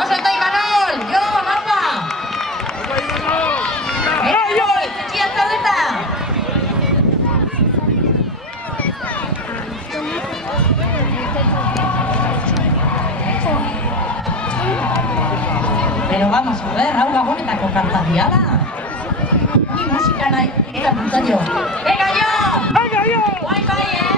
José eta Imanol, jo, mapa! Jo, itxia zaudeta! Pero vamos a ver, hau gabonetako kantadia da. Ni musika nahi, eta puntadio. Venga, jo! Venga, jo! Bai, bai,